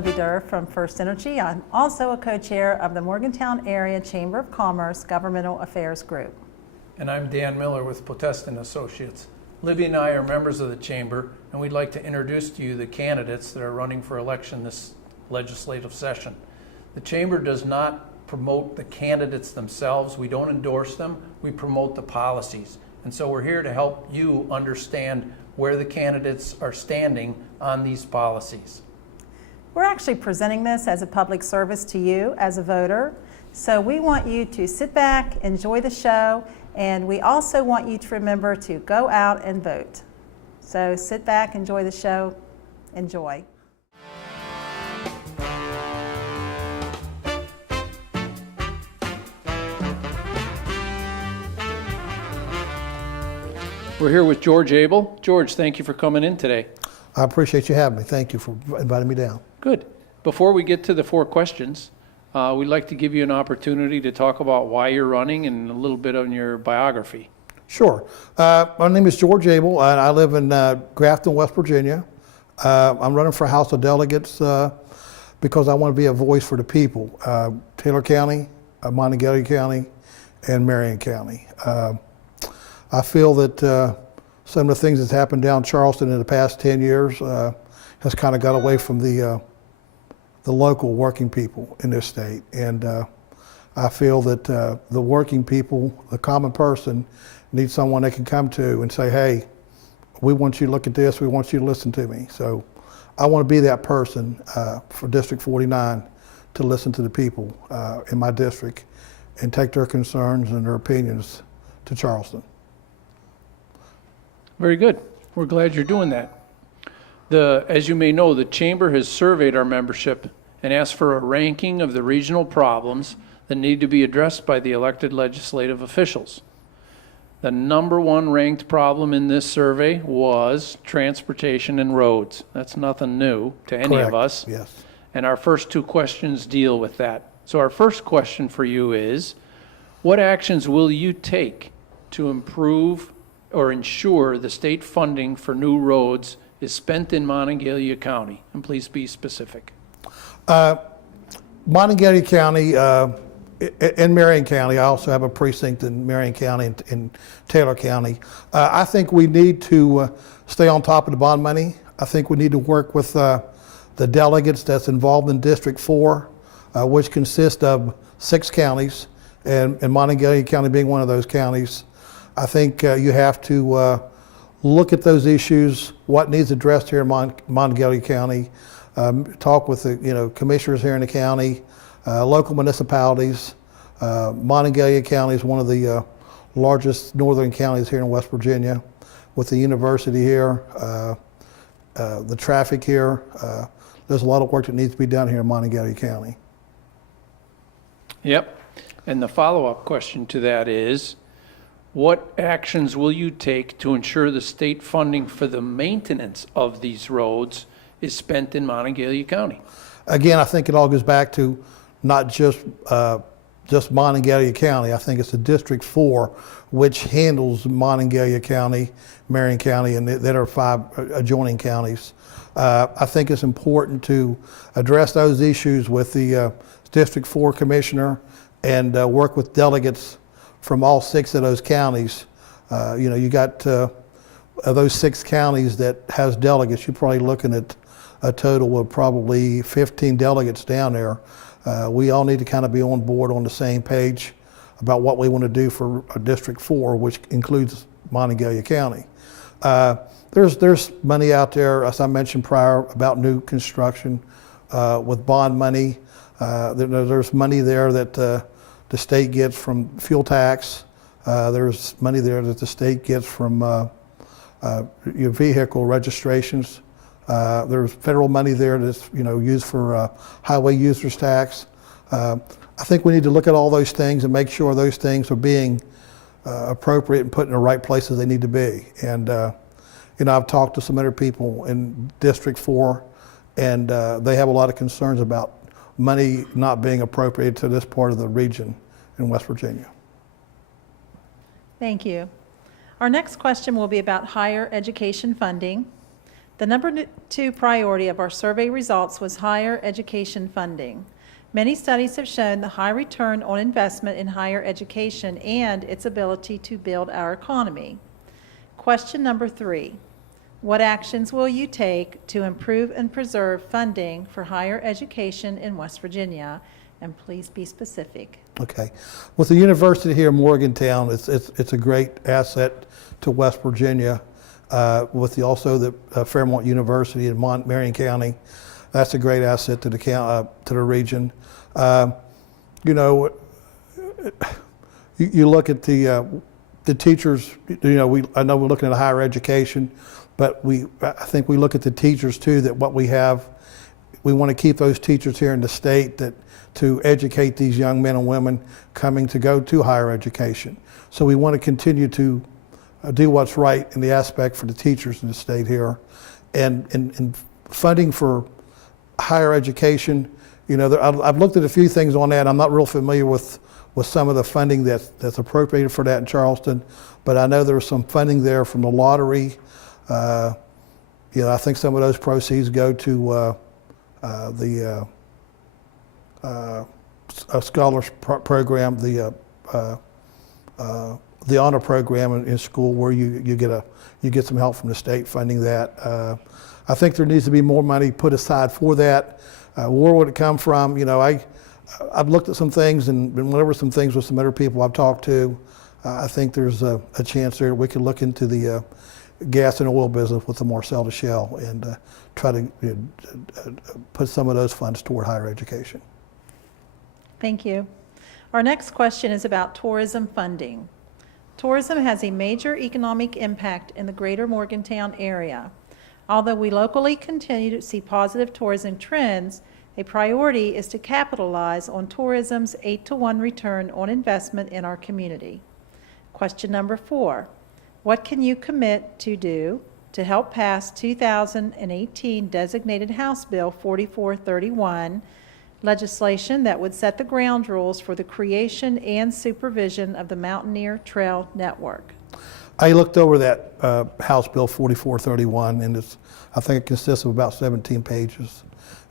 Libby Durr from First Energy. I'm also a co-chair of the Morgantown Area Chamber of Commerce Governmental Affairs Group. And I'm Dan Miller with Potestan Associates. Libby and I are members of the Chamber, and we'd like to introduce to you the candidates that are running for election this legislative session. The Chamber does not promote the candidates themselves. We don't endorse them. We promote the policies. And so we're here to help you understand where the candidates are standing on these policies. We're actually presenting this as a public service to you as a voter. So we want you to sit back, enjoy the show, and we also want you to remember to go out and vote. So sit back, enjoy the show, enjoy. We're here with George Abel. George, thank you for coming in today. I appreciate you having me. Thank you for inviting me down. Good. Before we get to the 4 questions, we'd like to give you an opportunity to talk about why you're running and a little bit on your biography. Sure. My name is George Abel, and I live in Grafton, West Virginia. I'm running for House of Delegates because I want to be a voice for the people. Taylor County, Monongalia County, and Marion County. I feel that some of the things that's happened down Charleston in the past 10 years has kind of got away from the local working people in this state. And I feel that the working people, the common person, needs someone they can come to and say, hey, we want you to look at this, we want you to listen to me. So I want to be that person for District 49 to listen to the people in my district and take their concerns and their opinions to Charleston. Very good. We're glad you're doing that. As you may know, the Chamber has surveyed our membership and asked for a ranking of the regional problems that need to be addressed by the elected legislative officials. The #1 ranked problem in this survey was transportation and roads. That's nothing new to any Correct. of us. Yes. And our first 2 questions deal with that. So our first question for you is, what actions will you take to improve or ensure the state funding for new roads is spent in Monongalia County? And please be specific. Monongalia County and Marion County, I also have a precinct in Marion County and in Taylor County. I think we need to stay on top of the bond money. I think we need to work with the delegates that's involved in District 4, which consists of 6 counties, and Monongalia County being one of those counties. I think you have to look at those issues, what needs addressed here in Monongalia County, talk with the commissioners here in the county, local municipalities. Monongalia County is one of the largest northern counties here in West Virginia, with the university here, the traffic here. There's a lot of work that needs to be done here in Monongalia County. Yep. And the follow-up question to that is, what actions will you take to ensure the state funding for the maintenance of these roads is spent in Monongalia County? Again, I think it all goes back to not just Monongalia County. I think it's the District 4, which handles Monongalia County, Marion County, and there are 5 adjoining counties. I think it's important to address those issues with the District 4 commissioner and work with delegates from all 6 of those counties. You got those 6 counties that has delegates. You're probably looking at a total of probably 15 delegates down there. We all need to kind of be on board on the same page about what we want to do for District 4, which includes Monongalia County. There's money out there, as I mentioned prior, about new construction with bond money. There's money there that the state gets from fuel tax. There's money there that the state gets from your vehicle registrations. There's federal money there that's used for highway users tax. I think we need to look at all those things and make sure those things are being appropriate and put in the right places they need to be. And I've talked to some other people in District 4, and they have a lot of concerns about money not being appropriated to this part of the region in West Virginia. Thank you. Our next question will be about higher education funding. The number 2 priority of our survey results was higher education funding. Many studies have shown the high return on investment in higher education and its ability to build our economy. Question number 3. What actions will you take to improve and preserve funding for higher education in West Virginia? And please be specific. Okay. With the university here in Morgantown, it's a great asset to West Virginia. With also the Fairmont University in Marion County, that's a great asset to the region. You know, you look at the teachers. You know, I know we're looking at higher education, but I think we look at the teachers too. That what we have, we want to keep those teachers here in the state to educate these young men and women coming to go to higher education. So we want to continue to do what's right in the aspect for the teachers in the state here, and funding for higher education. You know, I've looked at a few things on that. I'm not real familiar with some of the funding that's appropriated for that in Charleston, but I know there's some funding there from the lottery. You know, I think some of those proceeds go to the scholars program, the honor program in school, where you get some help from the state funding that. I think there needs to be more money put aside for that. Where would it come from? You know, I've looked at some things and went over some things with some other people I've talked to. I think there's a chance there we could look into the gas and oil business with the Marcellus Shale and try to put some of those funds toward higher education. Thank you. Our next question is about tourism funding. Tourism has a major economic impact in the greater Morgantown area. Although we locally continue to see positive tourism trends, a priority is to capitalize on tourism's 8-to-1 return on investment in our community. Question number 4. What can you commit to do to help pass 2018 designated House Bill 4431, legislation that would set the ground rules for the creation and supervision of the Mountaineer Trail Network? I looked over that House Bill 4431, and I think it consists of about 17 pages.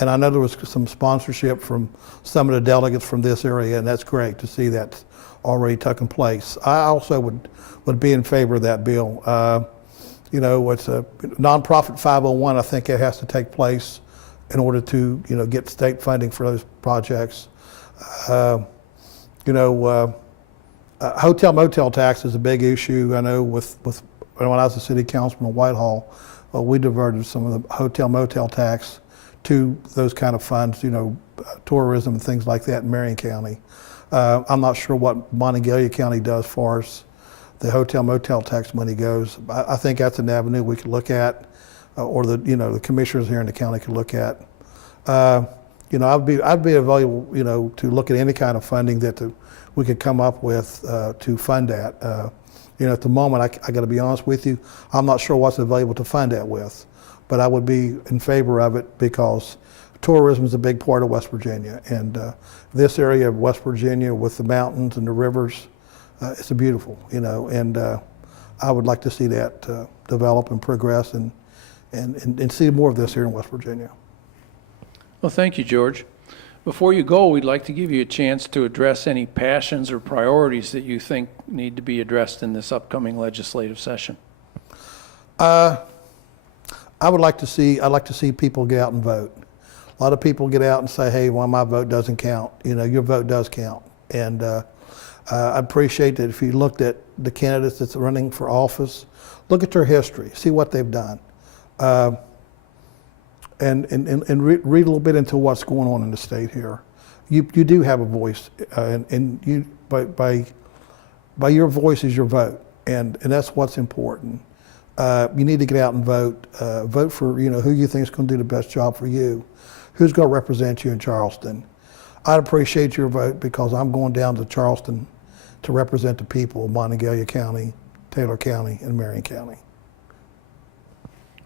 And I know there was some sponsorship from some of the delegates from this area, and that's great to see that already taken place. I also would be in favor of that bill. You know, it's a nonprofit 501. I think it has to take place in order to, you know, get state funding for those projects. You know, hotel motel tax is a big issue. I know with when I was a city councilman in Whitehall, we diverted some of the hotel motel tax to those kind of funds, you know, tourism and things like that in Marion County. I'm not sure what Monongalia County does as far as the hotel motel tax money goes. I think that's an avenue we could look at, or the commissioners here in the county could look at. You know, I'd be available, you know, to look at any kind of funding that we could come up with to fund that. You know, at the moment, I got to be honest with you, I'm not sure what's available to fund that with, but I would be in favor of it because tourism is a big part of West Virginia, and this area of West Virginia with the mountains and the rivers, it's beautiful, you know, and I would like to see that develop and progress and see more of this here in West Virginia. Well, thank you, George. Before you go, we'd like to give you a chance to address any passions or priorities that you think need to be addressed in this upcoming legislative session. I'd like to see people get out and vote. A lot of people get out and say, hey, well, my vote doesn't count. You know, your vote does count. And I appreciate that if you looked at the candidates that's running for office, look at their history, see what they've done. And read a little bit into what's going on in the state here. You do have a voice, and you by your voice is your vote, and that's what's important. You need to get out and vote. Vote for who you think is going to do the best job for you, who's going to represent you in Charleston. I'd appreciate your vote because I'm going down to Charleston to represent the people of Monongalia County, Taylor County, and Marion County.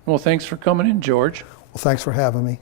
Well, thanks for coming in, George. Well, thanks for having me.